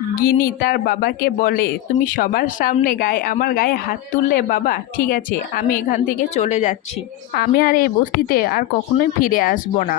গিনি তার বাবাকে বলে, তুমি সবার সামনে আমার গায়ে হাত তুললে বাবা, ঠিক আছে আমি এখান থেকে চলে যাচ্ছি। আমি আর এই বস্তিতে আর কখনোই ফিরে আসবো না।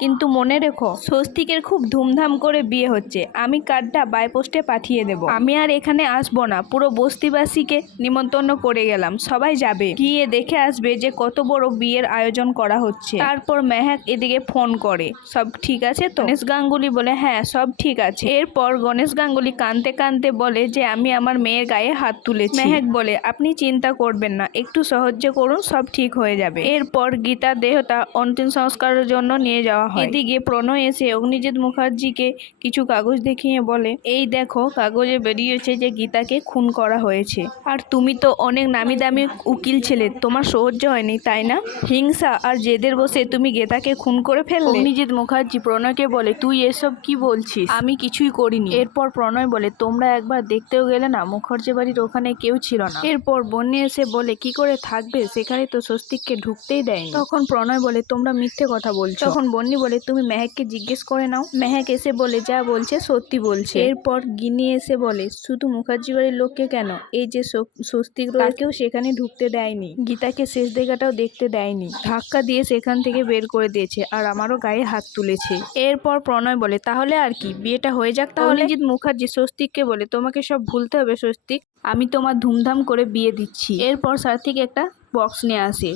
কিন্তু মনে রেখো, স্বস্তিকের খুব ধুমধাম করে বিয়ে হচ্ছে, আমি কার্ডটা বাই পোস্টে পাঠিয়ে দেব। আমি আর এখানে আসবো না, পুরো বস্তিবাসীকে নিমন্ত্রণ করে গেলাম, সবাই যাবে, গিয়ে দেখে আসবে যে কত বড় বিয়ের আয়োজন করা হচ্ছে। তারপর মেহেক এদিকে ফোন করে, সব ঠিক আছে তো? গণেশ গাঙ্গুলি বলে, হ্যাঁ সব ঠিক আছে। এরপর গণেশ গাঙ্গুলি কাঁদতে কাঁদতে বলে যে আমি আমার মেয়ের গায়ে হাত তুলেছি। মেহেক বলে, আপনি চিন্তা করবেন না, একটু সাহায্য করুন, সব ঠিক হয়ে যাবে। এরপর গীতার দেহটা অন্তিম সংস্কারের জন্য নিয়ে যাওয়া হয়। এদিকে প্রণয় এসে অগ্নিজিৎ মুখার্জিকে কিছু কাগজ দেখিয়ে বলে, এই দেখো কাগজে বেরিয়েছে যে গীতাকে খুন করা হয়েছে। আর তুমি তো অনেক নামি দামি উকিল ছেলে, তোমার সহ্য হয়নি তাই না? হিংসা আর জেদের বসে তুমি গীতাকে খুন করে ফেললে। অগ্নিজিৎ মুখার্জি প্রণয়কে বলে, তুই এসব কি বলছিস? আমি কিছুই করিনি। এরপর প্রণয় বলে, তোমরা একবার দেখতেও গেলে না, মুখার্জি বাড়ির ওখানে কেউ ছিল না। এরপর বন্যি এসে বলে, কি করে থাকবে, সেখানে তো স্বস্তিককে ঢুকতেই দেয়নি। তখন প্রণয় বলে, তোমরা মিথ্যে কথা বলছো। তখন বন্যি বলে, তুমি মেহেককে জিজ্ঞেস করে নাও। মেহেক এসে বলে, যা বলছে সত্যি বলছে। এরপর গিনি এসে বলে, শুধু মুখার্জি বাড়ির লোককে কেন, এই যে স্বস্তিক তাকেও সেখানে ঢুকতে দেয়নি, গীতাকে শেষ দেখাটাও দেখতে দেয়নি, ধাক্কা দিয়ে সেখান থেকে বের করে দিয়েছে, আর আমারও গায়ে হাত তুলেছে। এরপর প্রণয় বলে, তাহলে আর কি, বিয়েটা হয়ে যাক তাহলে। অগ্নিজিৎ মুখার্জি স্বস্তিককে বলে, তোমাকে সব ভুলতে হবে স্বস্তিক, আমি তোমার ধুমধাম করে বিয়ে দিচ্ছি। এরপর সার্থিক একটা বক্স নিয়ে আসে,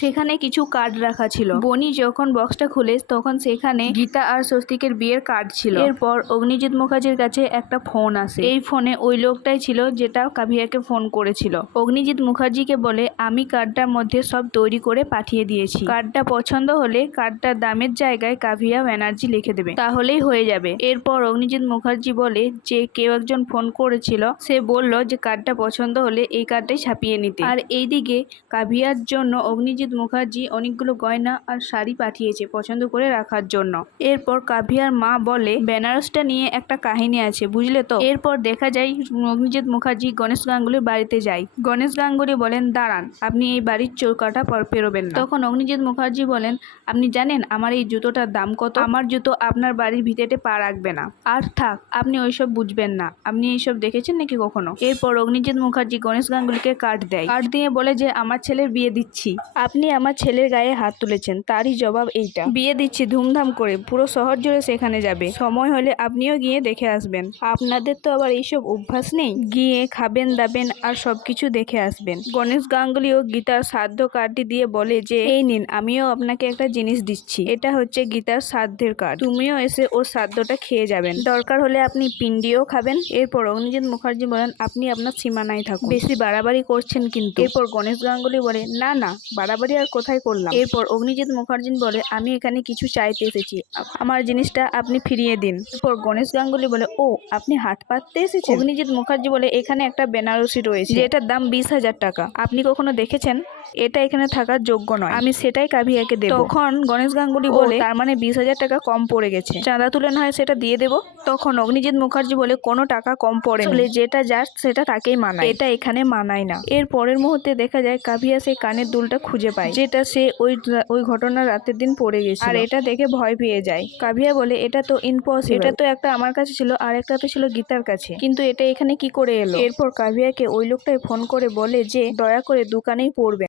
সেখানে কিছু কার্ড রাখা ছিল। বনি যখন বক্সটা খুলে তখন সেখানে গীতা আর স্বস্তিকের বিয়ের কার্ড ছিল। এরপর অগ্নিজিৎ মুখার্জির কাছে একটা ফোন আসে, এই ফোনে ওই লোকটাই ছিল যেটা কাভিয়াকে ফোন করেছিল। অগ্নিজিৎ মুখার্জিকে বলে, আমি কার্ডটার মধ্যে সব তৈরি করে পাঠিয়ে দিয়েছি, কার্ডটা পছন্দ হলে কার্ডটার দামের জায়গায় কাভিয়া ব্যানার্জি লিখে দেবে, তাহলেই হয়ে যাবে। এরপর অগ্নিজিৎ মুখার্জি বলে যে কেউ একজন ফোন করেছিল, সে বলল যে কার্ডটা পছন্দ হলে এই কার্ডটাই ছাপিয়ে নিতে। আর এইদিকে কাভিয়ার জন্য অগ্নিজিৎ মুখার্জি অনেকগুলো গয়না আর শাড়ি পাঠিয়েছে পছন্দ করে রাখার জন্য। এরপর কাভিয়ার মা বলে, বেনারসটা নিয়ে একটা কাহিনী আছে বুঝলে তো। এরপর দেখা যায় অগ্নিজিৎ মুখার্জি গণেশ গাঙ্গুলির বাড়িতে যায়। গণেশ গাঙ্গুলি বলেন, দাঁড়ান, আপনি এই বাড়ির চৌকাটা পেরোবেন না। তখন অগ্নিজিৎ মুখার্জি বলেন, আপনি জানেন আমার এই জুতোটার দাম কত? আমার জুতো আপনার বাড়ির ভিতরে পা রাখবে না। আর থাক, আপনি ওইসব বুঝবেন না, আপনি এইসব দেখেছেন নাকি কখনো? এরপর অগ্নিজিৎ মুখার্জি গণেশ গাঙ্গুলিকে কার্ড দেয়, কার্ড দিয়ে বলে যে আমার ছেলের বিয়ে দিচ্ছি, আপনি আমার ছেলের গায়ে হাত তুলেছেন, তারই জবাব এইটা, বিয়ে দিচ্ছি ধুমধাম করে, পুরো শহর জুড়ে সেখানে যাবে, সময় হলে আপনিও গিয়ে দেখে আসবেন, আপনাদের তো আবার এইসব অভ্যাস নেই, গিয়ে খাবেন দাবেন আর সবকিছু দেখে আসবেন। গণেশ গাঙ্গুলিও গীতার শ্রাদ্ধ কার্ডটি দিয়ে বলে যে, এই নিন, আমিও আপনাকে একটা জিনিস দিচ্ছি, এটা হচ্ছে গীতার শ্রাদ্ধের কার্ড, তুমিও এসে ওর শ্রাদ্ধটা খেয়ে যাবেন, দরকার হলে আপনি পিণ্ডিও খাবেন। এরপর অগ্নিজিৎ মুখার্জি বলেন, আপনি আপনার সীমানায় থাকুন, বেশি বাড়াবাড়ি করছেন কিন্তু। এরপর গণেশ গাঙ্গুলি বলে, না না, বাড়াবাড়ি আর কোথায় করলাম। এরপর অগ্নিজিৎ মুখার্জি বলে, আমি এখানে কিছু চাইতে এসেছি, আমার জিনিসটা আপনি ফিরিয়ে দিন। এরপর গণেশ গাঙ্গুলি বলে, ও আপনি হাত পাততে এসেছেন? অগ্নিজিৎ মুখার্জি বলে, এখানে একটা বেনারসি রয়েছে যেটার দাম 20,000 টাকা, আপনি কখনো দেখেছেন? এটা এখানে থাকার যোগ্য নয়, আমি সেটাই কাভিয়াকে দেব। তখন গণেশ গাঙ্গুলি বলে, তার মানে 20,000 টাকা কম পড়ে গেছে, চাঁদা তুলে না হয় সেটা দিয়ে দেবো। তখন অগ্নিজিৎ মুখার্জি বলে, কোনো টাকা কম পড়ে না, যেটা যার সেটা তাকেই মানায়, এটা এখানে মানায় না। এর পরের মুহূর্তে দেখা যায় কাভিয়া সেই কানের দুলটা খুঁজে পায়, যেটা সে ওই ঘটনার রাতের দিন পড়ে গেছে, আর এটা দেখে ভয় পেয়ে যায়। কাভিয়া বলে, এটা তো ইম্পসিবল, এটা তো একটা আমার কাছে ছিল আর একটা তো ছিল গীতার কাছে, কিন্তু এটা এখানে কি করে এলো? এরপর কাভিয়াকে ওই লোকটাই ফোন করে বলে যে দয়া করে দোকানেই পড়বে।